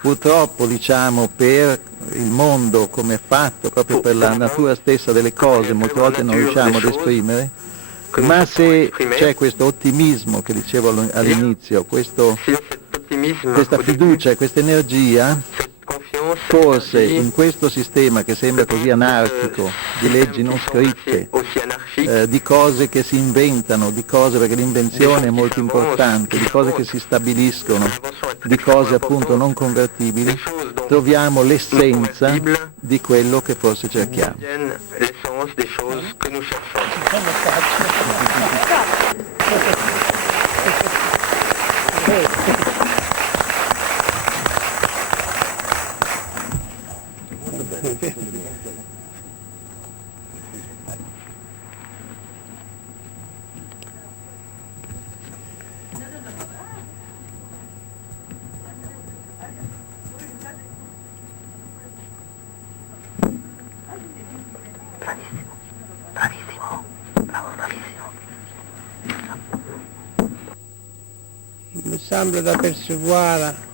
purtroppo, diciamo, per il mondo come è fatto, proprio per la natura stessa delle cose, molte volte non riusciamo ad esprimere, ma se c'è questo ottimismo che dicevo all'inizio, questa fiducia, questa energia, forse in questo sistema che sembra così anarchico, di leggi non scritte, di cose che si inventano, di cose, perché l'invenzione è molto importante, di cose che si stabiliscono, di cose appunto non convertibili, troviamo l'essenza di quello che forse cerchiamo.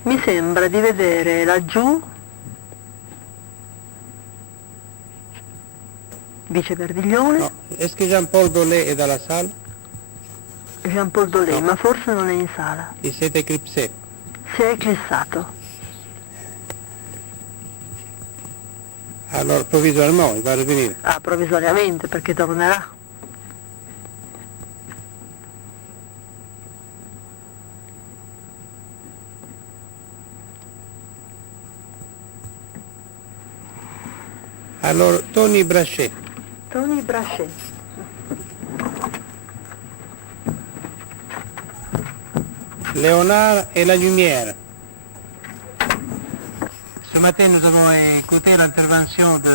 Mi sembra di vedere laggiù Vice Verdiglione. No, est-ce que Jean-Paul Dolé est dans la salle? Jean-Paul Dolé, ma forse non è in sala. Il s'est éclipsé. Si è eclissato. Allora, provvisoirement, il va revenire. Ah, provvisoriamente, perché tornerà. Allora, Tony Brachet. Tony Brachet. Léonard et la lumière. Ce matin, nous avons écouté l'intervention de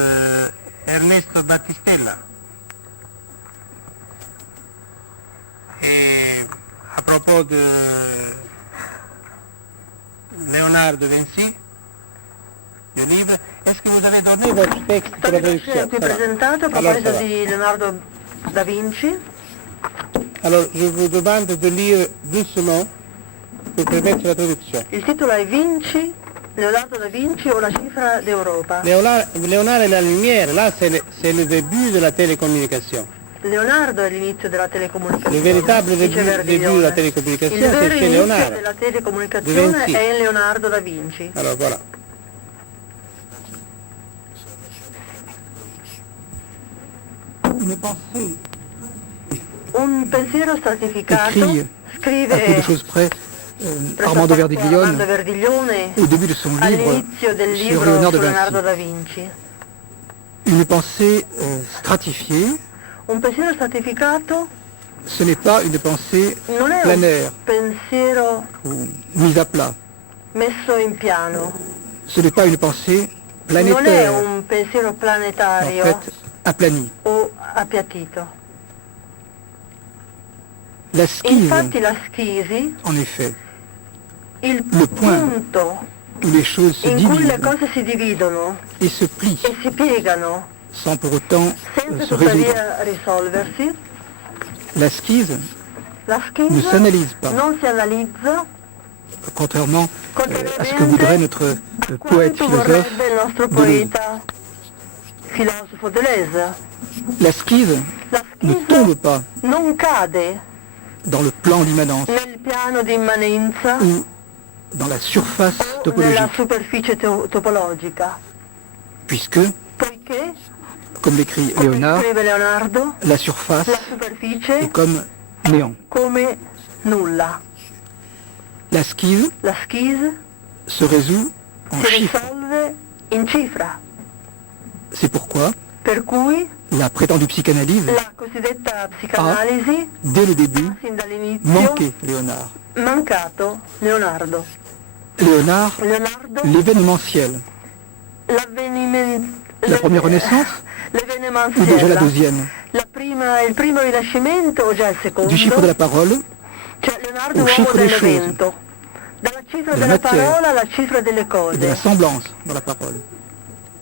Ernesto Battistella. Et à propos de Léonard de Vinci, le livre, est-ce que vous avez donné votre texte pour la traduction? Qui presentato a proposito di Leonardo da Vinci. Alors, je vous demande de lire doucement pour permettre la traduction. Il titolo è Vinci, Leonardo da Vinci o la cifra d'Europa. Léonard et la lumière, là c'est le début de la télécommunication. Leonardo è l'inizio della telecomunicazione. Le véritable début de la télécommunication, c'est chez Léonard. Il vero inizio della telecomunicazione è Leonardo da Vinci. Alors voilà. Un pensiero stratificato scrive à peu de choses près Armando Verdiglione au début de son livre all'inizio del sur libro Leonardo su Leonardo da da Vinci. Une pensée stratifiée, Un pensiero stratificato ce n'est pas une pensée non è planaire un pensiero ou mise à plat, messo in piano, ce n'est pas une pensée non è planétaire, un pensiero en planetario fait aplanie. o appiattito. La schise, Infatti la schisi, en effet, il Le point punto où les choses se in cui le divisent cose si dividono et se plient e si piegano sans pour autant senza se résoudre. tuttavia risolversi, La schise la ne schisa s'analyse pas, non si analizza, contrairement à ce que voudrait notre poète quanto philosophe vorrebbe il nostro Deleuze. poeta filosofo Deleuze. La schise La ne schisa tombe pas non cade dans le plan d'immanence nel piano di immanenza ou dans la surface o nella topologique, superficie topologica, puisque, poiché, comme l'écrit come Léonard, scrive Leonardo, la surface la superficie est comme néant. come nulla. La schise La schise se résout en si chiffres. risolve in cifra, C'est pourquoi per cui la prétendue psychanalyse, la cosiddetta psicanalisi dès le début, sin dall'inizio manquait Léonard. mancato Leonardo. Léonard, Leonardo, l'événementiel, la première renaissance ou déjà la deuxième, il primo rinascimento o già il secondo? du chiffre de la parole Cioè Leonardo au uomo chiffre des dell'evento, dalla cifra della della matière, parola alla cifra delle et de la cose, semblance dans la parole.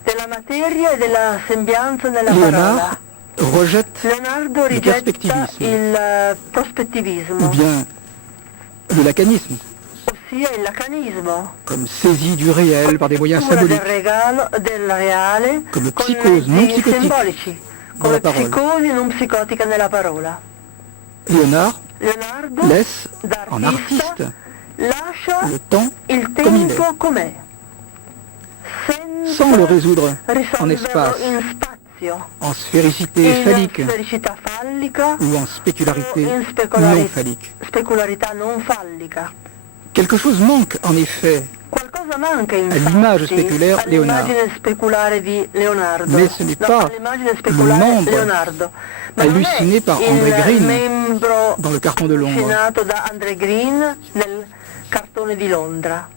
della materia e della sembianza nella Léonard parola. rejette Leonardo le rigetta perspectivisme il ou prospettivismo, bien le lacanisme, sia il lacanismo, comme saisie du réel par des moyens del symboliques, del reale come con psicose non mezzi psicotique simbolici, come la parola. psicosi non psicotica nella parola. Léonard Leonardo, laisse da en artista, artiste lascia le temps il comme il tempo est, com'è, sans le résoudre en risolverlo espace, in spazio, en sphéricité in phallique sfericità fallica ou en o spécularité in non phallique. specularità non fallica. Quelque chose manque en effet, Qualcosa manca l'image infatti spéculaire all'immagine speculare di Leonardo. Mais ce n'est No, pas all'immagine speculare membre Leonardo. Ma non halluciné è par il André Green membro dans le carton de Londres. allucinato da André Green nel cartone di Londra.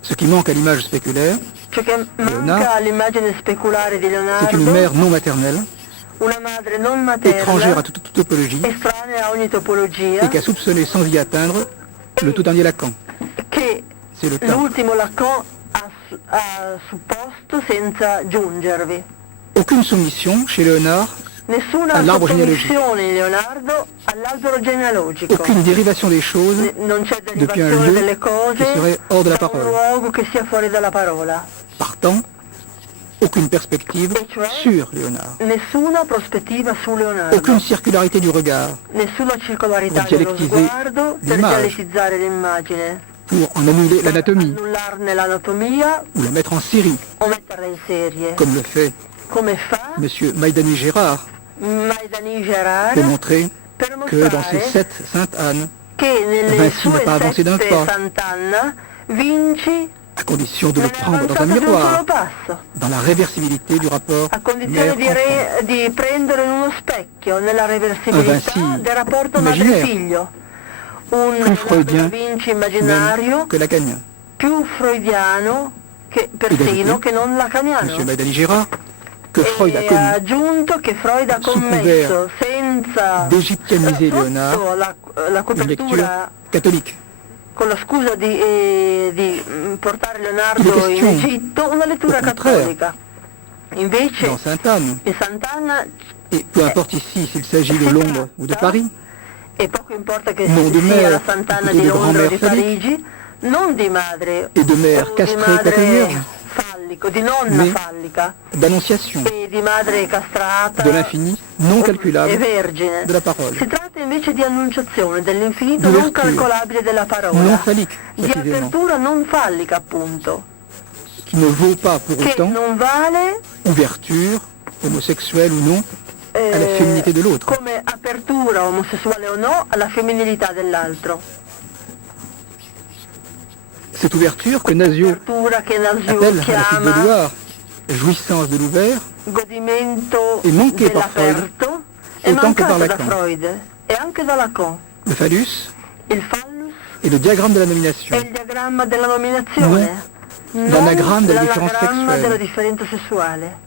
Ce qui manque à l'image spéculaire, Ciò che Leonardo, manca all'immagine speculare di c'est une Leonardo, mère non maternelle, una madre non étrangère à materna, toute topologie, estranea a ogni topologia, et qui a soupçonné sans y atteindre le tout dernier Lacan. che C'est le cas. l'ultimo Lacan ha supposto senza giungervi. Aucune soumission chez Léonard, Nessuna all'arbre sottomissione in Leonardo all'albero genealogico. aucune dérivation des choses Non c'è depuis un derivazione lieu delle qui cose serait hors de la da un parole. luogo che sia fuori dalla parola. Partant, aucune perspective E cioè sur Léonard, nessuna prospettiva su Leonardo, aucune circularité du regard nessuna circolarità per dello dialettiser sguardo per l'image. dialettizzare l'immagine, pour en annuler l'anatomie annullarne l'anatomia ou la mettre en série, o metterla in serie, comme le fait come fa M. Maïdani-Gérard, Maïdani Gérard pour montrer per que dans ses mostrare 7 Sainte-Anne, che nelle Vinci n'a sue pas avancé d'un 7 pas. Sant'Anna Vinci à condition de non le è prendre dans un avanzato di un solo miroir, passo, dans la réversibilité du rapport a condizione mère-enfant. di prendere in uno specchio nella reversibilità Vinci del rapporto imaginaire, madre-figlio, un plus freudien Leonardo da Vinci immaginario même que lacanien. più freudiano che persino che non lacaniano. M. Maïdani-Gérard, que Freud a E ha commis aggiunto che Freud ha sous commesso senza d'égyptianiser sotto Léonard, la une lecture copertura catholique. con la scusa di portare Il est Leonardo in question, Egitto, una lettura au contraire, cattolica. Invece Dans Sainte-Anne, in Sant'Anna, et peu importe ici s'il s'agit de Londres ou de Paris, e poco importa che Non di sia mère, la Sant'Anna plutôt di de Londra o grand-mère di Parigi, non di madre et de mère o di castrée madre caténaire, fallico, di nonna mais fallica d'annonciation e di madre castrata de l'infini non e calculable vergine. de la parole, Si tratta invece di annunciazione dell'infinito Di non vertu. calcolabile della parola, non phallique di précisément, apertura non fallica appunto, qui ne vaut pas pour che autant non vale ouverture, homosexuelle ou non, à la féminité de l'autre. come apertura omosessuale o no alla femminilità dell'altro. Cette ouverture que Nasio Apertura che Nasio appelle à la suite de chiama Loire jouissance de l'ouvert, godimento E manché par Freud, dell'aperto è autant que par mancato da Lacan. Freud e anche da Lacan. le phallus Il phallus et le diagramme de la nomination. è il diagramma della nominazione, non l'anagramma della differenza l'anagramma sessuale. della differenza sessuale.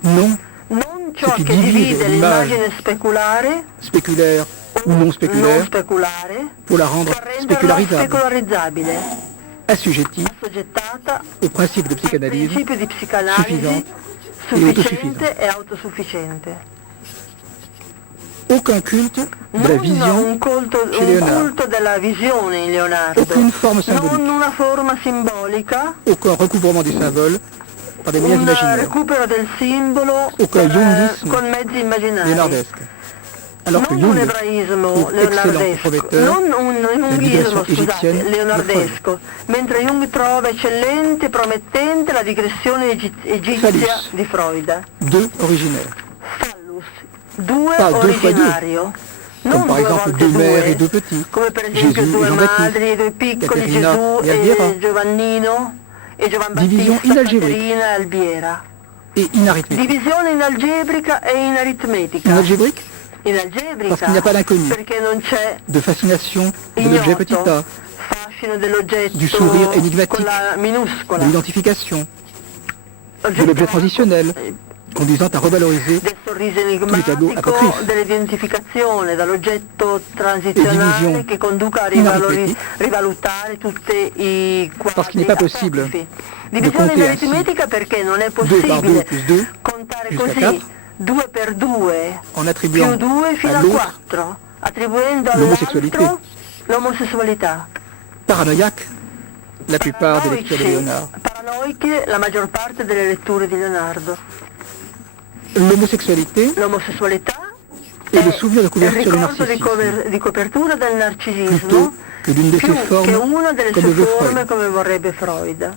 Non Non ciò che che divide divide l'image l'immagine speculare spéculaire ou non non spéculaire speculare pour la rendre per renderla spécularizzable, specularizzabile, assujettie assoggettata au principe de al psychanalyse principio di psicanalisi suffisante sufficiente e autosufficiente. aucun culte de la Non vision un culto della visione in Leonardo, aucune forme symbolique, non una forma simbolica, aucun recouvrement du symbole par des moyens un imaginaires, recupero del simbolo Aucun jungisme con mezzi immaginari. léonardesque. Alors que Non un Jung ebraismo trouve excellent leonardesco, prometteur non un junghismo, digression scusate, égyptienne leonardesco, mentre Jung trova eccellente, promettente la digressione egizia Phallus. di Freud. deux originaires, Phallus, due Pas deux fois originario, comme non par due exemple volte deux mères due, et deux petits, come per esempio Gesù due et Jean-Baptiste, madri e due piccoli, Caterina Gesù e Albiera. e Giovannino e Giovan Division Battista, inalgébrique. Caterina e Albiera. et inarithmétique. Divisione in algebrica e in aritmetica. En algébrique, In algebrica, Parce qu'il n'y a pas d'inconnu. perché non c'è de fascination de l'objet petit ignoto, a, fascino dell'oggetto Du sourire énigmatique. con la minuscola, de l'identification, de Oggetto l'objet transitionnel, conduisant à revaloriser del sorriso tableaux enigmatico, apocryphes. dell'identificazione, dall'oggetto E transizionale division che conduca a inaritmetique. rivalutare tutti i Parce qu'il quadri n'est pas possible apocrifi. de Divisione in compter aritmetica perché non è 2 par 2 possibile plus 2 contare jusqu'à così 4 2 per 2 en più attribuant 2 fino à a l'autre 4, attribuendo l'omosessualité. all'altro l'omosessualità. paranoïaque la plupart des lectures de Léonard. Paranoiche la maggior parte delle letture di Leonardo. L'homosexualité L'omosessualità est le souvenir de il couverture du ricordo narcissisme, di copertura del narcisismo plutôt que d'une de ses più che formes, una delle comme sue le veut forme Freud. come vorrebbe Freud.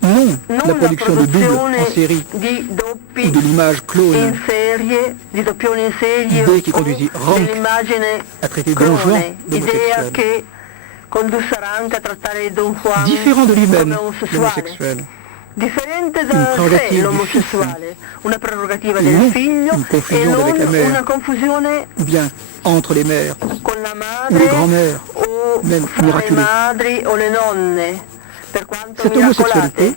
Non la Non la production de doubles en produzione série di ou doppi de l'image clone, in serie, di doppioni in serie idée qui o conduisit Rank dell'immagine à traiter Don Juan clone, idea d'homosexuel. che condusse Rank a trattare Don Juan Différent de lui-même, come omosessuale. l'homosexuel. Differente Une da sé prerogative du l'omosessuale, una prerogativa Et del non figlio une e confusion non avec la mère. una confusione Ou bien entre les mères, con la ou les madre grands-mères, o même fra le miraculeux. madri o le nonne, per quanto Cette miracolate. omosessualité,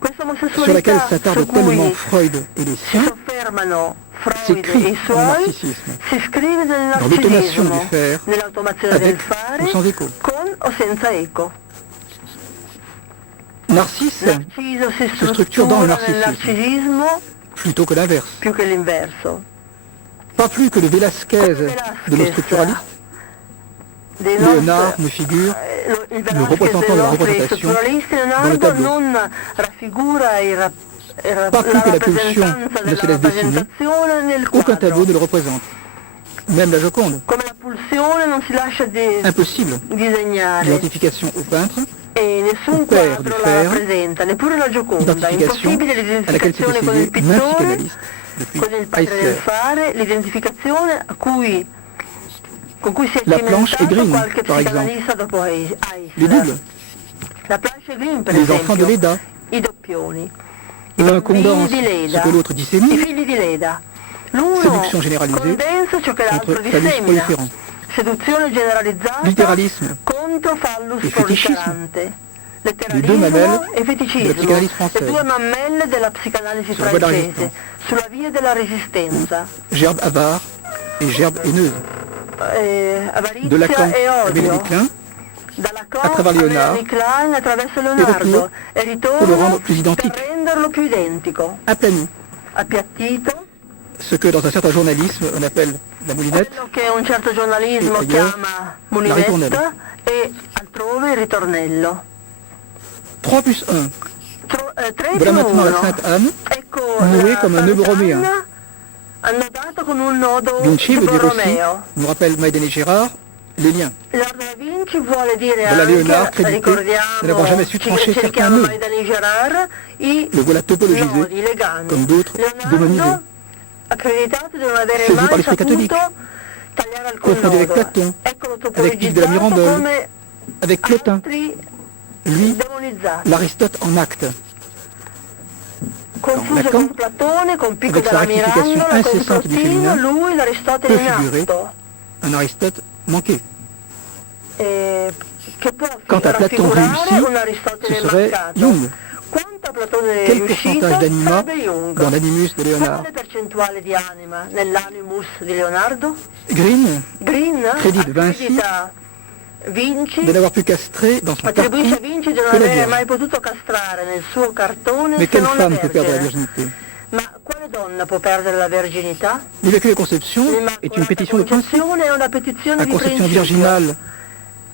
Questa sur laquelle omosessualità s'attardent su cui tellement Freud et les si siens, soffermano Freud s'écrit e i dans le suoi, narcissisme, si scrive nel dans l'automation narcisismo, du faire, nell'automazione avec del fare, ou sans écho. con o senza eco. Narcisse, Narciso si se structure dans le struttura nel narcissisme. narcisismo plutôt que l'inverse. più che l'inverso. Pas plus que le Velasquez de nos structuralistes, Dei Léonard nostri- ne figure il le représentant de la nostri représentation strutturalisti, dans le Leonardo tableau. non raffigura Pas plus la que la pulsion rappresentanza ne se della laisse dessiner, rappresentazione nel aucun quadro. tableau ne le représente. Même la Joconde. Come la pulsione non si lascia Impossible. disegnare L'identification au peintre, e nessun au père quadro du la fer, rappresenta, neppure la Gioconda. identification Impossibile à laquelle s'est l'identificazione con il essayé maintes pittore, psychanalystes depuis con il padre del Heisler. fare, l'identificazione con cui si è La Planche et cimentato Green, qualche par psicanalista dopo Les Heisler. doubles, La Planche e Green, per les esempio, enfants de Leda. i doppioni, L'un bambini condense di ce Leda, que l'autre i dissémine, figli di Leda. L'uno séduction généralisée condensa ciò che l'altro contre phallus dissemina. proliférant. Seduzione generalizzata Littéralisme contro fallus e feticisme. proliferante. Les deux Letteralismo mamelles e de la feticismo, psychanalyse française. le due mammelle della psicanalisi Sulla via della francese, resistenza. sulla via della resistenza. gerbe avare et gerbe haineuse. De Avarizia Lacan e à odio. Bénédictin, Da Lacan à travers Léonard, Melanie Klein attraverso Leonardo e pour le ritorno rendre plus per identique, renderlo più identico, aplani, appiattito, ce que dans un certain journalisme on appelle la moulinette, quello che un certo giornalismo E ailleurs, chiama la mulinetta ritornello. e altrove il ritornello. 3 plus 1, 3 voilà più maintenant la 1. Sainte Anne, Ecco, noué la comme un nœud borroméen. Sant'Anna annodato con un nodo Vinci di veut dire aussi, Borromeo. nous rappelle Maïden et Gérard, les liens. Leonardo da Vinci vuole dire Voilà Léonard anche, crédité de n'avoir jamais su trancher ci certains richiama nœuds. Maidani Gerard, i Le voilà topologisé, nodi, i legami. comme d'autres, démonisés. Leonardo accreditato di non avere Saisi par mai l'esprit catholique. saputo tagliare alcun Confondu avec nodo. Platon, Eccolo avec Pic de la topologizzato Mirandole, come avec Plotin, altri lui, demonizzati. l'Aristote en acte. Confuso Lacan, con Platone, con Pico avec sa della rectification Mirandola, con incessante du Plotino, féminin, lui l'Aristotele peut in figurer atto. Un Aristote manqué. Che può Quant à Platon raffigurare réussi, un Aristotele ce serait mancato. Jung. Quanto a Platone Quel riuscito pourcentage d'anima sarebbe Jung. dans l'animus de Léonard? Quale percentuale di anima nell'animus di Leonardo? Green, Green Crédit de Vinci, accredita Vinci, de n'avoir pu castrer dans son attribuisce a carton Vinci di non que la avere Vierge. mai potuto castrare nel suo cartone Mais se quelle non la femme peut perdre la Vergine. virginité? Ma quale donna può perdere la verginità? L'Immaculée Conception est une pétition de principe. Concezione è una petizione La di conception principio. virginale,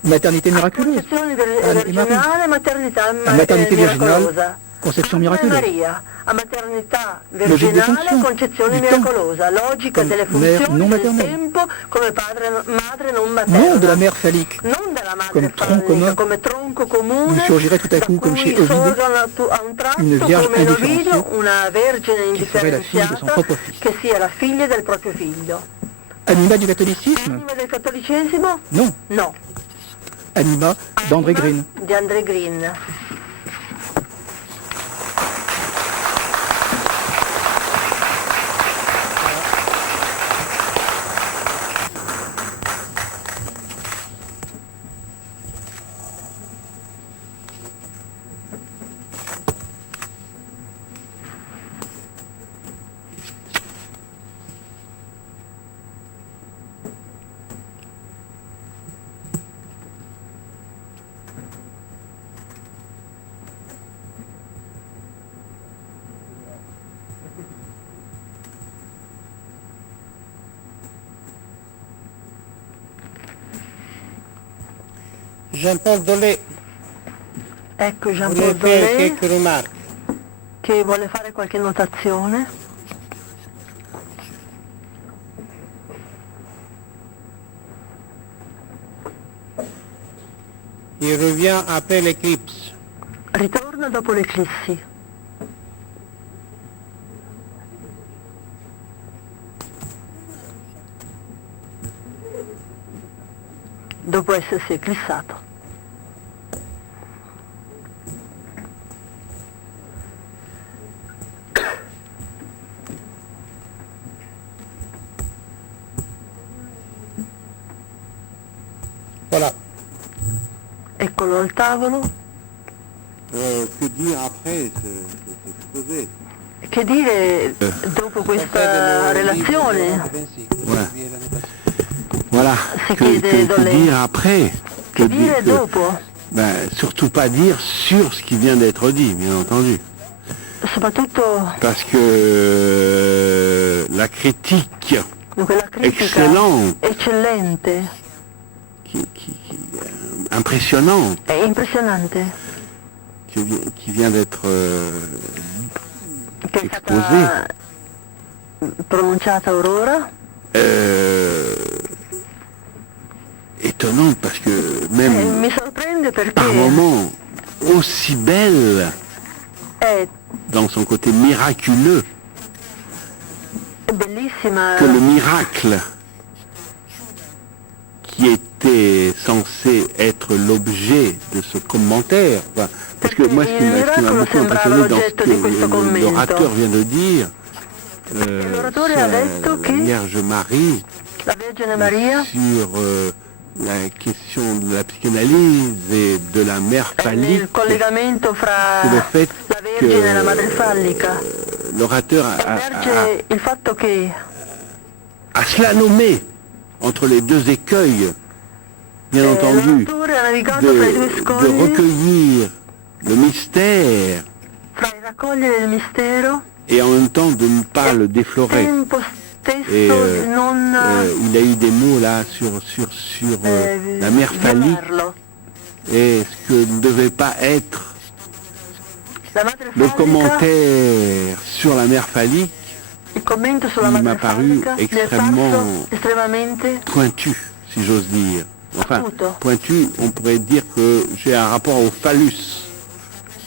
maternité miraculeuse. Concezione Anne et Marie. virginale, maternità La maternité virginale, miracolosa. conception Anna e miraculeuse. Maria, a maternità Logique des virginale, fonctions, concezione du temps, miracolosa, logica comme delle mère funzioni non del maternelle. tempo come madre non materna. Non de la mère phallique, Non della madre comme tronc fallica, commun, come tronco comune, d'où surgirait tout à da coup, comme cui chez Ovide, sorgono a un tratto, une vierge come in Ovidio, indifférenciée, una vergine qui serait la fille de son indifferenziata propre fils. che sia la figlia del proprio figlio. Anima du catholicisme? Anima del cattolicesimo? Non. No. Anima d'André Green. Di André Green. Jean-Paul Dolé Ecco voulait Jean-Paul faire Dolé quelques remarques. che vuole fare qualche notazione. Il revient après l'éclipse. Ritorna dopo l'eclissi. Dopo essersi eclissato. Voilà. Eccolo al tavolo. Que dire après cet exposé? Che dire dopo questa relazione? Voilà. Si Que chiede Dolé. dire après? Che dire dopo? Surtout pas dire sur ce qui vient d'être dit, bien entendu. Soprattutto Parce que la critique dunque, la critica Excellente. eccellente, impressionnante è impressionante, qui vient d'être che è exposée, stata pronunciata Aurora, étonnante parce que même mi sorprende perché par moments aussi belle è dans son côté miraculeux bellissima, que le miracle qui était censé être l'objet de ce commentaire. Enfin, parce que moi, ce qui m'a beaucoup impressionné dans ce que l'orateur vient de dire, l'oratore ha detto la che Vierge Marie, la Vergine Maria sur la question de la psychanalyse et de la mère phallique, il collegamento fra c'est le fait la Vergine e la Madre Fallica, l'orateur emerge il fatto che a slalommé entre les deux écueils, bien entendu, l'oratore ha navigato fra i due de scogli, recueillir le mystère fra il raccogliere il mistero et en même temps de ne pas le déflorer. tempo stesso Et di non il a eu des mots là sur la mère phallique violarlo. et ce que ne devait pas être La Madre le Fallica, commentaire sur la mère phallique il commento sulla il Madre m'a paru Fallica mi è extrêmement parso estremamente pointu, si j'ose dire. Enfin, Acuto. pointu, on pourrait dire que j'ai un rapport au phallus.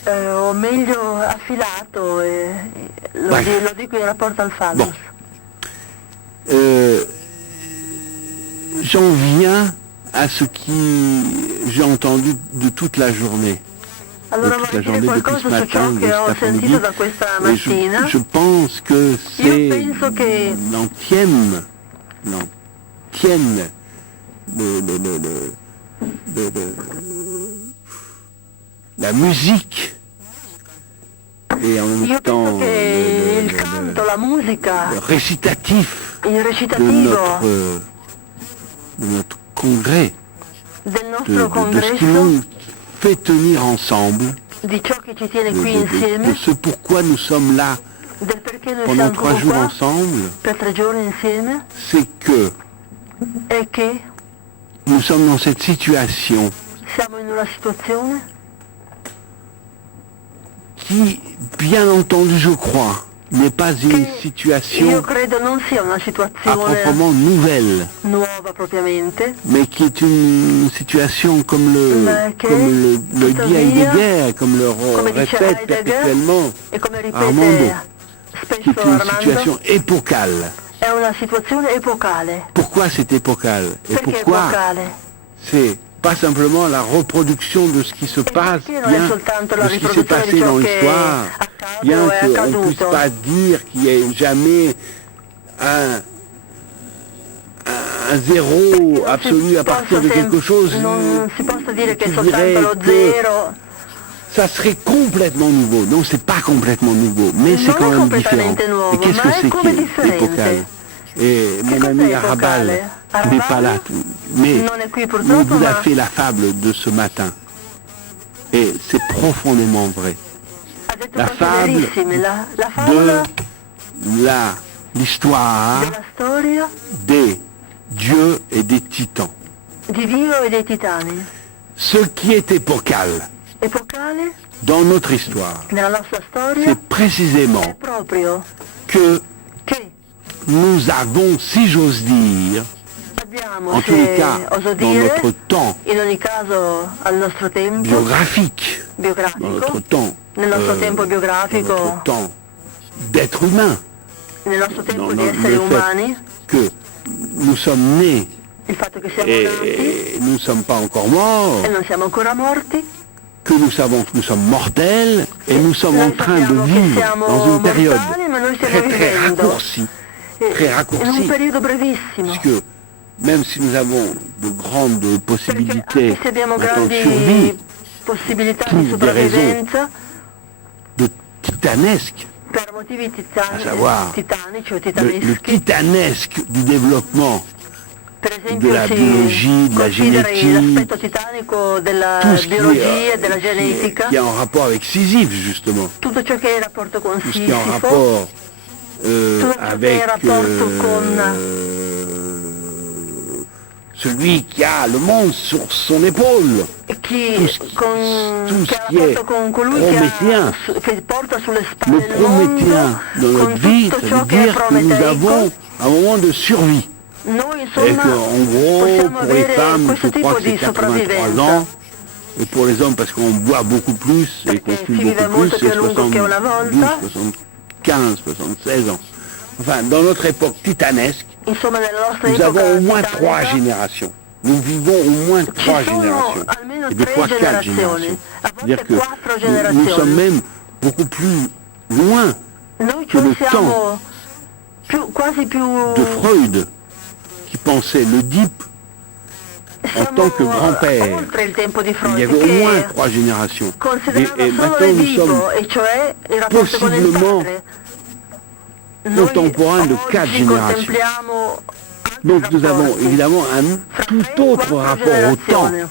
o meglio affilato, lo, Vai. Lo dico in rapporto al phallus. Bon. J'en viens à ce qui j'ai entendu de toute la journée. Allora toute la vorrei dire journée depuis ce qualcosa su ciò matin, de che cet ho après-midi. sentito da questa Et mattina. je pense que c'est penso che l'antienne la musique et en même Io temps penso che il canto, la musica, le récitatif il de recitativo notre congrès, del de nostro ce qui congresso, nous fait tenir ensemble, di ciò che ci tiene de, qui de insieme, ce pourquoi nous sommes là del perché noi pendant siamo 3 proprio jours qua ensemble, per 3 giorni insieme, c'est que è che nous sommes dans cette situation siamo in una situazione qui, bien entendu, je crois, n'est pas une che situation io credo non sia una à situazione proprement nouvelle, nuova propriamente, mais qui est une situation comme Ma che, le dit tuttavia, Heidegger, comme le come dice répète Heidegger, perpétuellement e come Armando, ripete qui est spesso une Armando, situation épocale. è una situazione epocale. Pourquoi c'est épocale? Et Perché pourquoi epocale? c'est pas simplement la reproduction de ce qui se passe, perché non è bien soltanto la de ce qui s'est riproduzione passé di ciò dans che l'histoire, accade bien o è qu'on ne puisse accaduto. pas dire qu'il n'y ait jamais un zéro absolu à partir de quelque chose Non si possa dire che è qui soltanto dirait lo que zero, ça serait complètement nouveau. Non, c'est pas complètement nouveau, mais c'est Non quand è même différent. completamente nuovo, Et qu'est-ce ma que è c'est come qui est differente. épocale? Et mon cos'è ami epocale? Arabal n'est Arabal pas là, mais non è qui il purtroppo, vous a ma fait la fable de ce matin. Et c'est profondément vrai. ha detto La cose fable verissime. La favola de l'histoire della storia des dieux et des titans. di Dio e dei titani. Ce qui est épocal, Epocale spirituale, dans notre histoire, nella nostra storia, c'est précisément è proprio que che nous avons, si j'ose dire, abbiamo, en tous les cas, se oso dans dire, notre temps in ogni caso al nostro tempo biographique, dans biografico, notre temps, nel nostro tempo dans biografico, notre temps d'être humain, nel nostro tempo dans di esseri le umani, fait que nous sommes nés il fatto che siamo nati et nous ne sommes pas encore morts, e non siamo ancora morti, que nous savons que nous sommes mortels et nous sommes en noi train de sappiamo che vivre siamo dans une période mortali, ma noi stiamo très très vivendo raccourcie, très in un raccourcie, periodo brevissimo, puisque même si nous avons de grandes perché possibilités anche se abbiamo maintenant de grandi survie, possibilità pour di des sopravvivenza, de titanesques, per motivi à savoir titanici o le titaneschi, titanesque du développement per esempio de la si biologie, de la consideri génétique, l'aspetto titanico della tout ce biologia e della genetica, qui est en rapport avec Sisyphe justement, tutto ciò che è in rapporto con tout ce qui est en Sisifo, rapport tutto ciò che è avec in rapporto con celui qui a le monde sur son épaule, chi, tout ce qui est rapporto con colui prométhéen. che porta sulle Le spalle il mondo, prométhéen dans con notre vie, tutto ça ciò veut che è dire que nous prometeico. avons un moment de survie. Noi Et insomma qu'en gros, possiamo pour les avere femmes, questo je crois tipo que c'est di 83 sopravvivenza. ans, et pour les hommes, parce qu'on boit beaucoup plus et qu'on Perché fume si vive beaucoup molto plus, c'est più a lungo che una 72, volta. 75, 76 ans. Enfin, dans notre époque titanesque, Insomma nella nostra nous epoca avons au moins titanica 3 générations. Nous vivons au moins 3 ci sono générations. almeno Et des 3 fois 4 generazioni, générations. a C'est-à-dire volte que 4 nous sommes generazioni. même beaucoup plus loin Noi que le siamo quasi più de Freud, qui pensait l'Oedipe en tant que grand-père. oltre il tempo di Il Freud y avait au che moins 3 générations. considerava Et solo maintenant nous sommes l'Edipo, e cioè il rapporto con il possiblement padre. contemporains de 4 oggi générations. contempliamo Donc nous avons rapporti évidemment un fra tout 3 autre e 4 rapport au temps, generazioni,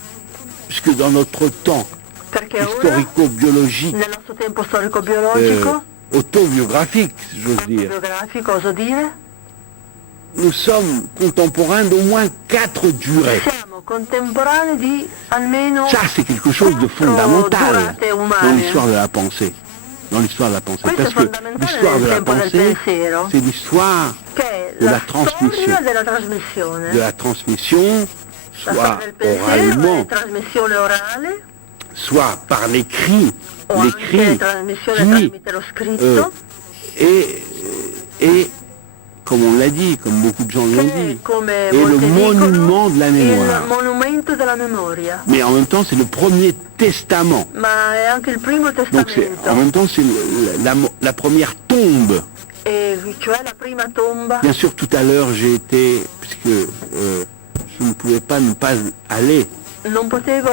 puisque dans notre temps perché ora historico-biologique, nel nostro tempo storico-biologico, autobiographique, j'ose dire, biografico, oso dire, nous sommes contemporains d'au moins 4 durées. siamo contemporanei di almeno Ça, c'est quelque chose de 4 fondamental durate dans umane. l'histoire de la pensée. Dans l'histoire de la pensée. Questo Parce è que fondamentale l'histoire de nel la tempo del pensée, pensiero, c'est l'histoire che è de la la trasmission. storia della trasmissione. de la transmission, La soit storia del pensiero oralement, è trasmissione orale, soit par l'écrit, o anche l'écrit trasmissione qui, tramite lo scritto, et, comme on l'a dit, comme beaucoup de gens l'ont che dit, come est le molti monument de la dicono, il mémoire. monumento della memoria, Mais en même temps, c'est le premier testament. ma è anche il primo Donc en testamento, même temps, c'est la première tombe. e cioè la prima tomba. Bien sûr, tout à l'heure, j'ai été, puisque je ne pouvais pas ne pas aller Non potevo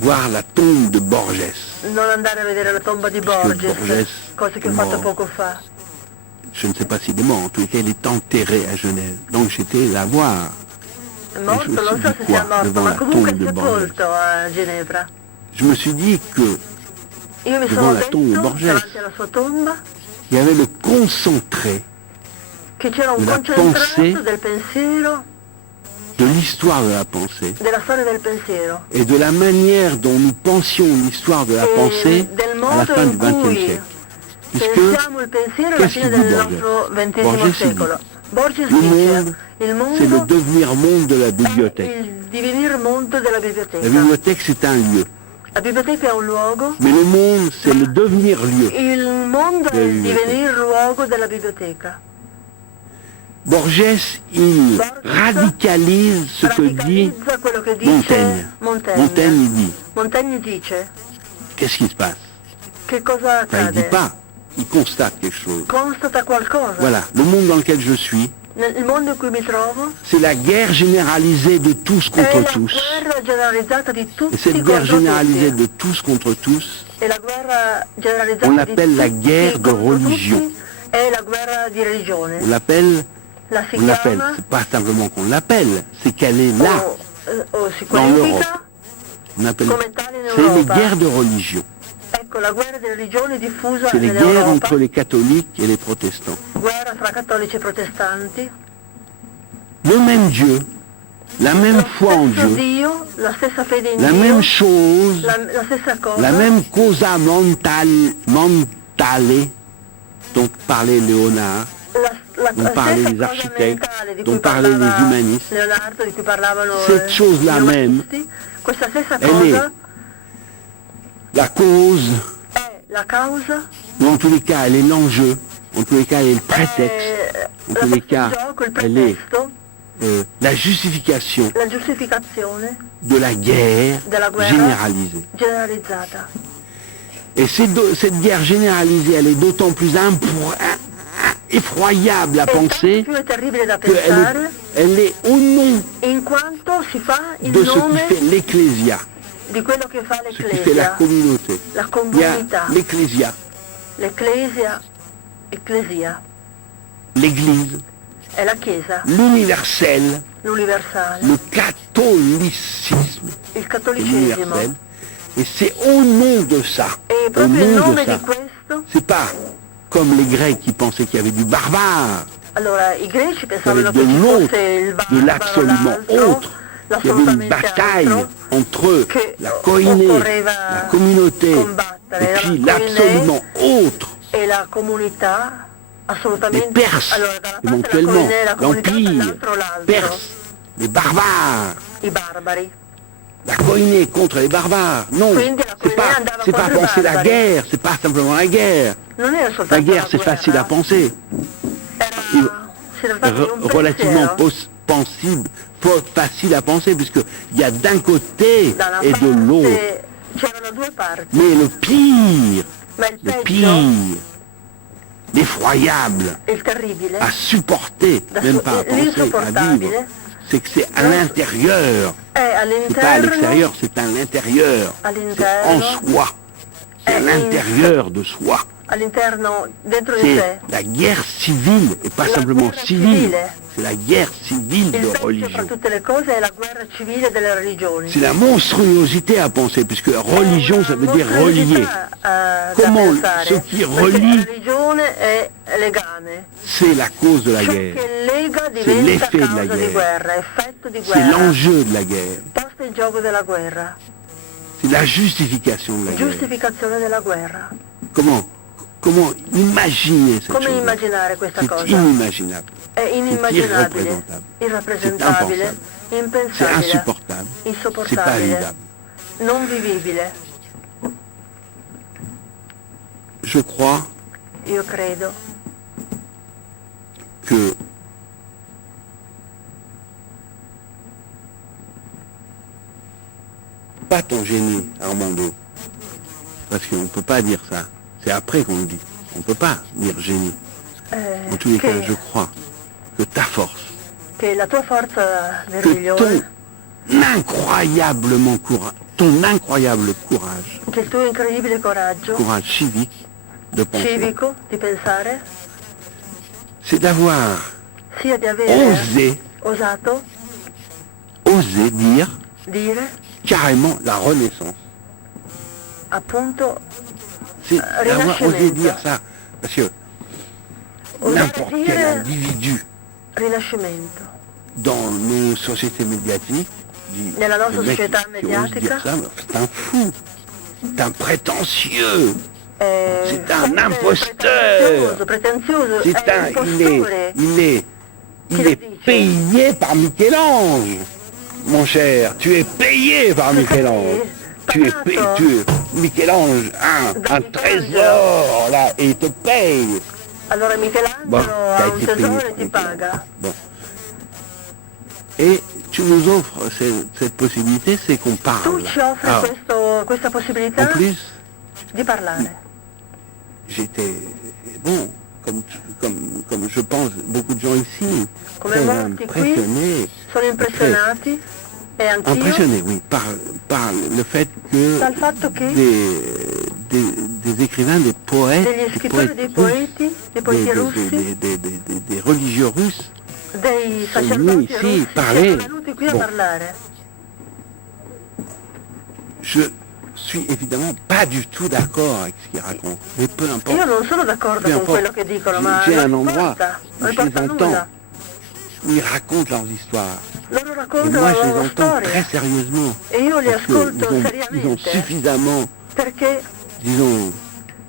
voir la tombe de Borges. non andare a vedere la tomba di Perché Borges, Borges cosa che ho è fatto morto. poco fa. Je ne sais pas s'il est mort, en tous les cas, il est enterré à Genève. Donc j'étais là voir. È morto, je me non suis so dit se quoi sia morto, devant ma la comunque tombe è de Borges? sepolto a Ginevra. Je me suis dit que Io mi Devant sono la tombe di detto, Borges. davanti alla sua tomba, il y avait le concentré che c'era un de la concentrato pensée. del pensiero, de l'histoire de la pensée della storia del pensiero, et de la manière dont nous pensions l'histoire de la e pensée del à la modo fin in du XXe cui siècle. Puisque pensiamo il pensiero alla qu'est-ce fine qu'il dit del Borges? nostro XX Borges secolo. Borges le dice, monde, il c'est le mondo devenir monde de la è bibliothèque. il divenire mondo della La biblioteca. bibliothèque, c'est un lieu. La biblioteca è un luogo, Mais le monde, c'est le devenir lieu. il mondo è Della il biblioteca. divenire luogo della biblioteca. Borges, il Borges radicalise ce que dit radicalizza quello che dice Montaigne. Montaigne. Montaigne, il dit, Montaigne dice, qu'est-ce qui se passe? che cosa Enfin, il ne dit accade? pas, il constate quelque chose. Constata qualcosa. Voilà, le monde dans lequel je suis, Nel mondo in cui mi trovo c'est la guerre généralisée de tous è contre la tous. guerra generalizzata di Et tutti cette guerre contro généralisée tutti. de tous contre tous, E la guerra generalizzata on di l'appelle la tutti guerre de contro religion. tutti è la guerra di religione. on l'appelle, La si on l'appelle, chiama, c'est pas simplement qu'on l'appelle, c'est qu'elle est là. o si dans qualifica On appelle, come tale in c'est les Europa. guerres de religion. Ecco, la guerra di religione diffusa C'est les guerres nell'Europa, entre les catholiques et les protestants. guerra fra cattolici e protestanti, Le même Dieu la même foi en stesso Dieu, Dio, la stessa fede in la Dio, même chose, la stessa cosa, la même causa mentale dont parlait Léonard, dont parlaient les architectes, dont parlaient les humanistes. Leonardo, di cui parlavano Cette chose-là gli même, umanisti, questa stessa elle cosa est la cause, è la causa, ou en tous les cas, elle est l'enjeu, en tous les cas, elle est le prétexte, en tous les cas, il elle est pretesto, la justification la giustificazione de la guerre della guerra généralisée. generalizzata. Et cette guerre généralisée, elle est d'autant plus effroyable à penser Più è terribile da pensare, elle est au nom in quanto si fa il de ce qui nome fait l'ecclésia, di quello che fa ce qui fait la l'Ecclesia, communauté. la Il y a comunità, l'ecclésia, Ecclesia, l'église, è la Chiesa, l'universel, l'universale, le catholicisme, il cattolicesimo. l'universel. Et c'est au nom de ça, E au proprio il nom nome de ça. di questo, C'est pas comme les Grecs qui pensaient qu'il y avait du barbare, allora i greci qu'il y pensavano avait che de ci l'autre, fosse il de barbaro, l'absolument l'altro, autre, qu'il y avait une l'assolutamente bataille altro, entre che la koiné, occorreva la communauté, combattere, et puis la l'absolument autre, e la comunità les assolutamente. Perses, Allora, da una parte éventuellement, la comunità, l'Empire, dall'altro l'altro, Perse, les barbares, i barbari. la koiné contre les barbares. Non, Quindi la c'est koiné pas, andava c'est pas contro i penser la barbari. guerre, c'est pas simplement la guerre. Non era La soltanto guerre, c'est guerra, facile à penser, si trattava di un relativement pensiero. facile à penser, puisqu'il y a d'un côté Da una et de l'autre. parte c'erano due parti, Mais le pire, ma il le peggio, pire, l'effroyable, il terribile, à supporter, même pas à penser, à vivre, l'insopportabile, c'est que c'est à l'intérieur. è C'est pas à all'interno, l'extérieur, c'est à l'intérieur. C'est en all'interno, soi. C'est à l'intérieur de soi. all'interno, dentro di C'est sé. la guerre civile, et pas La simplement guerra civile. civile. C'est la guerre civile Il de peggio fra religion. tutte le cose è la guerra civile delle religioni. C'est la monstruosité à penser, puisque religion, ça veut dire relier. Comment ce qui relie, La religione è legame. c'est la cause de la Ciò guerre. che lega C'est diventa l'effet de la causa di guerre. guerra, effetto di C'est guerra. l'enjeu de la guerre. Posto in gioco della guerra, C'est la justification de la guerre. giustificazione della guerra. Comment imaginer cette Come chose? immaginare questa C'est cosa? inimaginable. È inimmaginabile, irrepresentable. irrappresentabile, C'est impensabile, insupportable. C'est pas insopportabile, vivable. non vivibile. Je crois Io credo que pas ton génie, Armando, parce qu'on ne peut pas dire ça. C'est après qu'on le dit. On ne peut pas dire génie. En tous les cas, je crois que ta force, che la tua forza que meravigliosa, ton incroyable courage, che il tuo incredibile coraggio courage civique de penser, civico di pensare, c'est d'avoir sia di avere osé osato dire carrément la renaissance. appunto C'est d'avoir osé Rinascimento. dire ça. Parce que n'importe quel dire individu rinascimento. dans nos sociétés médiatiques dit, Nella nostra le mec società qui ose mediatica, dire ça, c'est un fou, c'est un prétentieux, c'est un sempre imposteur, pretenzioso, c'est è un, impostore. il est payé par Michel-Ange, mon cher, tu es payé par Michel-Ange. Michel-Ange a un trésor là et il te paye. Allora Michelangelo Bon, ha t'as un été tesoro payé e ti par paga. Bon. Et tu nous offres cette possibilité, c'est qu'on parle. Tu ci offri Alors, questa en possibilità plus, di parlare. j'étais, bon, comme je pense beaucoup de gens ici, Come très molti qui impressionnés, sono impressionati e anch'io impressionnés, oui, par le fait que dal fatto che des écrivains, des poètes, degli scrittori, dei poeti russi, des religieux russes, dei sono sacerdoti venuti ici russi parler. sono venuti qui a Bon. parlare. Je suis évidemment pas du tout d'accord avec ce qu'ils racontent, mais peu importe. Io non sono d'accordo Peu con importe. quello che dicono, ma J'ai un non endroit importa, où non je les importa entends, nulla. où ils racontent leurs histoires. Loro Et raccontano moi, la je les loro entends très storia sérieusement. e io li Parce ascolto qu'ils ont seriamente suffisamment, perché disons,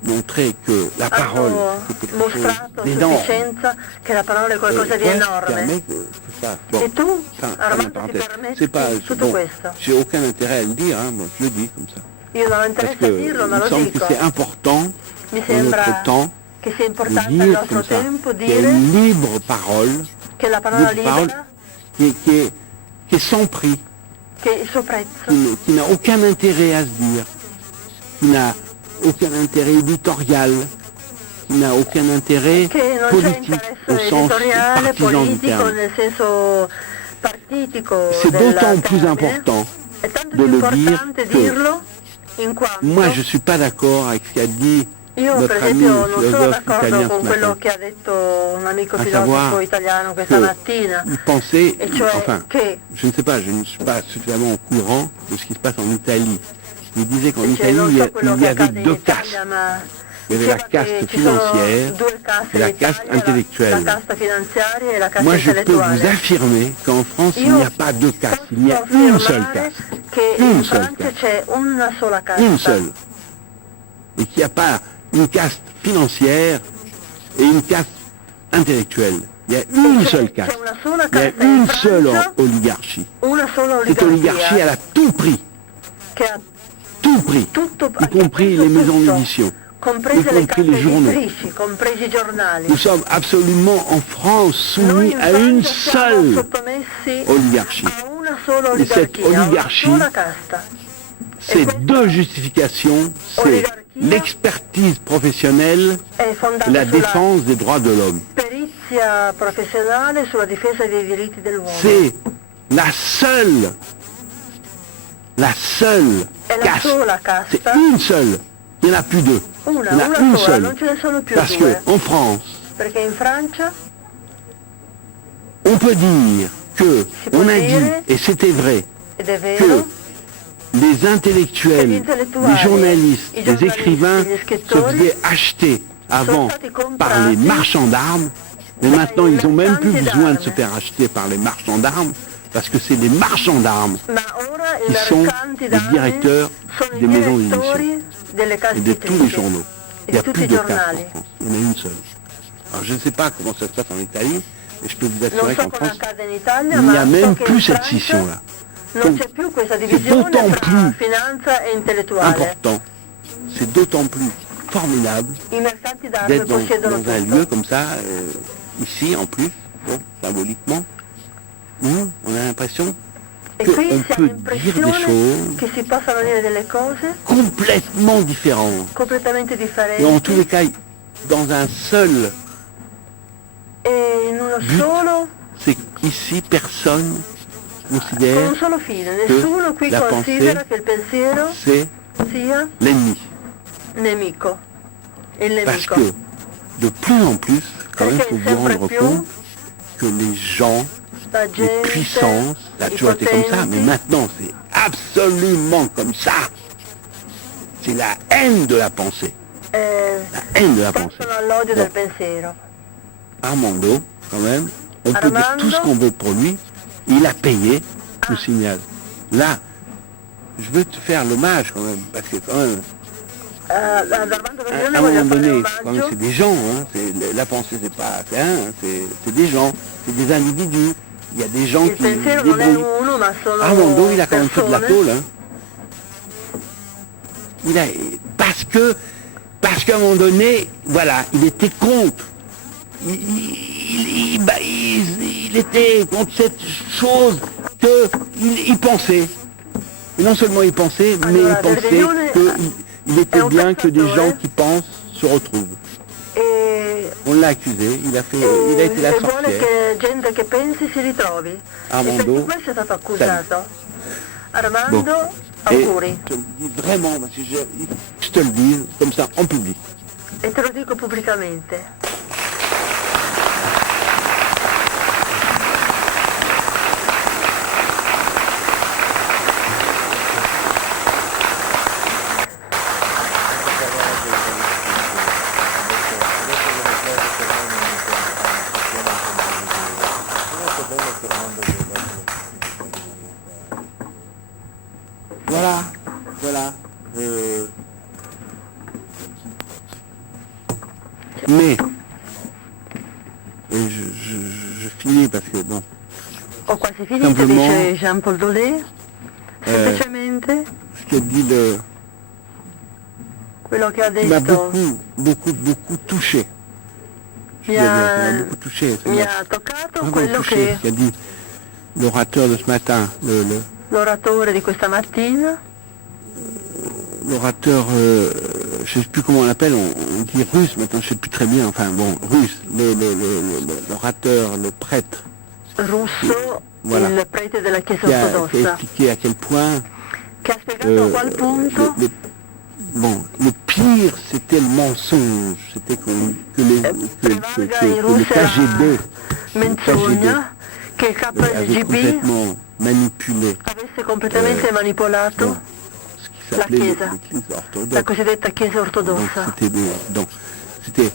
montré que la parole, hanno c'est quelque chose mostrato a d'énorme. sufficienza che la parola è qualcosa di Toi, tu enorme. permets que ça. Bon, E tu, fin de Armando, ti parenthèse. permetti C'est pas, tutto bon, questo. j'ai aucun intérêt à le dire, hein, moi, je le dis comme ça. Io non ho Parce interesse que a il dirlo, ma me lo semble que dico. c'est important Mi dans notre sembra temps che sia de importante nel dire nostro comme ça tempo qu'il y a dire une libre parole, che la parola libera, qui est sans prix, che il suo prezzo, qui n'a aucun intérêt à se dire, qui n'a aucun intérêt éditorial, qui n'a aucun intérêt che non c'è politique au interesse sens editoriale, partisan du politico, terme. nel senso partitico C'est del d'autant plus termine. important È tanto de più le dire importante que dirlo in quanto moi je ne suis pas d'accord avec ce qu'a dit io per notre ami esempio non sono philosophe d'accordo italien con ce quello matin. che ha detto un amico À filosofo savoir italiano questa mattina, Il pensait, e cioè enfin, che je ne sais pas, je ne suis pas suffisamment au courant de ce qui se passe en Italie. Il disait qu'en dice, Italie, non so quello il y che avait accade in deux Italia, castes. ma Il y avait la diceva caste che ci sono financière due caste et la in caste Italia, intellectuelle. la casta finanziaria e la casta Moi, je peux vous intellettuale. affirmer qu'en France, il n'y a pas deux castes, il y a Posso une seule affermare caste. che Une in seule Francia caste. c'è una sola casta. Une seule. Et qu'il n'y a pas une caste financière et une caste intellectuelle. Il y a une seule C'è caste. una sola Il y a casta in une seule Francia, oligarchie. una sola Cette oligarchie, elle a tout pris. che ha Tout pris. tutto, Y compris les maisons tutto, d'édition. comprese y le compris case les journaux. editrici, compresi i giornali. Nous sommes absolument en France Noi soumis in à une Francia siamo seule sottomessi oligarchie. a una sola Et cette oligarchia, a una oligarchie, sola casta. C'est deux justifications, c'est l'expertise professionnelle È et fondata la sulla défense des droits de l'homme. perizia professionale, sulla difesa dei diritti dell'uomo. C'est la seule È la caste. sola C'est casta, une seule. Il n'y en a plus deux. Il y en a una une sola, seule. non ce ne sono più Parce due. qu'en France, Perché in Francia on peut dire que, Si può on a dit, dire, et c'était vrai, ed è que vero, les intellectuels, Gli les intellettuali, journalistes, i les giornalisti, écrivains gli se scrittori faisaient acheter avant stati comprati par les marchands d'armes, mais dai maintenant ils n'ont même plus mercanti besoin de d'armes. se faire acheter par les marchands d'armes, parce que c'est les marchands d'armes ma ora i qui sont mercanti les d'armi directeurs sono i des maisons d'édition direttori delle case et de tous les editrici journaux. e Il n'y a di tutti plus i de caste giornali. en France, il y en a une seule. Alors je ne sais pas comment ça se passe en Italie, mais je peux vous Non assurer so qu'en come France, accade in Italia, il n'y ma a so même che plus in cette Francia scission-là. non Donc, c'è più questa c'est divisione d'autant tra plus finanza e intellettuale. important, c'est d'autant plus formidable I mercanti d'armi d'être possiedono dans un tutto. lieu comme ça, ici en plus, bon, symboliquement, où on a l'impression E qu'on qui si ha peut dire des l'impressione choses che si possano dire delle cose complètement différentes. completamente Et en tous les differenti cas, dans un seul, e in uno but. solo, c'est qu'ici personne con considère un solo fine. Nessuno qui la considera pensée, che il pensiero c'est sia l'ennemi. nemico. Il Parce nemico. que de plus en plus, quand même, il Perché faut vous sempre rendre più compte que les gens, la les gente, puissances, ça a i toujours été comme ça, potenti, mais maintenant c'est absolument comme ça. C'est la haine de la pensée. La haine de la pensée. portano all'odio Bon. del pensiero. Armando, quand même, on peut dire Armando. tout ce qu'on veut pour lui, il a payé, je vous signale. Là, je veux te faire l'hommage quand même, parce que quand même, Ad Armando à Verdione un voglio moment fare donné, un quand même, omaggio. c'est des gens, hein, la pensée c'est pas un, c'est des gens, c'est des individus. Il y a des gens Il qui pensiero non è débrouillent. uno, ma sono Armando, il a quand même fait de la persone. tôle. Hein. Il a, parce qu'à un moment donné, voilà, il était contre. Il était contre cette chose qu'il pensait. Et non seulement il pensait, mais il Allora, pensait Verdione qu'il était è un bien que des gens pensatore. qui pensent se retrouvent. E On l'a accusé, il a été la e vuole sorcière. che gente che pensi si ritrovi. Armando, E per questo è stato accusato. Armando, Bon. auguri. Et je te le dis vraiment, parce que je te le dis comme ça en public. E te lo dico pubblicamente. Mais, et je finis parce que bon, Ho quasi finito, Simplement, dice Jean-Paul Dolé. Semplicemente ce qu'a dit quello che ha m'a detto beaucoup touché. Je mi dois dire, ha, ça m'a beaucoup touché. Ça mi m'a ha toccato vraiment quello touché, che ce qu'a dit l'orateur de ce matin, l'oratore di questa mattina, l'orateur, je ne sais plus comment on l'appelle, on dit russe, maintenant je ne sais plus très bien, enfin bon, russe, l'orateur, le prêtre, russo, Voilà. il prete della Chiesa qui a ortodossa, expliqué à quel point che ha spiegato a qual punto le pire c'était le mensonge, c'était que prevalga in le Russia KGB la menzogna che il avait KGB complètement manipulé avesse completamente manipolato bon, ce qui la s'appelait Chiesa, l'Église la orthodoxe. cosiddetta Chiesa Donc ortodossa. c'était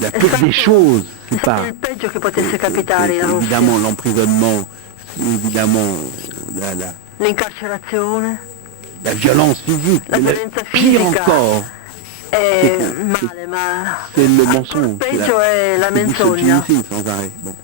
la pire des choses, È c'est stato pas il peggio che potesse capitare in Russia. évidemment l'emprisonnement, évidemment L'incarcerazione la violence physique, La mais violenza pire fisica. encore, è male, ma c'est le ancora mensonge, peggio è la mensogna. misogynie sans arrêt. Bon,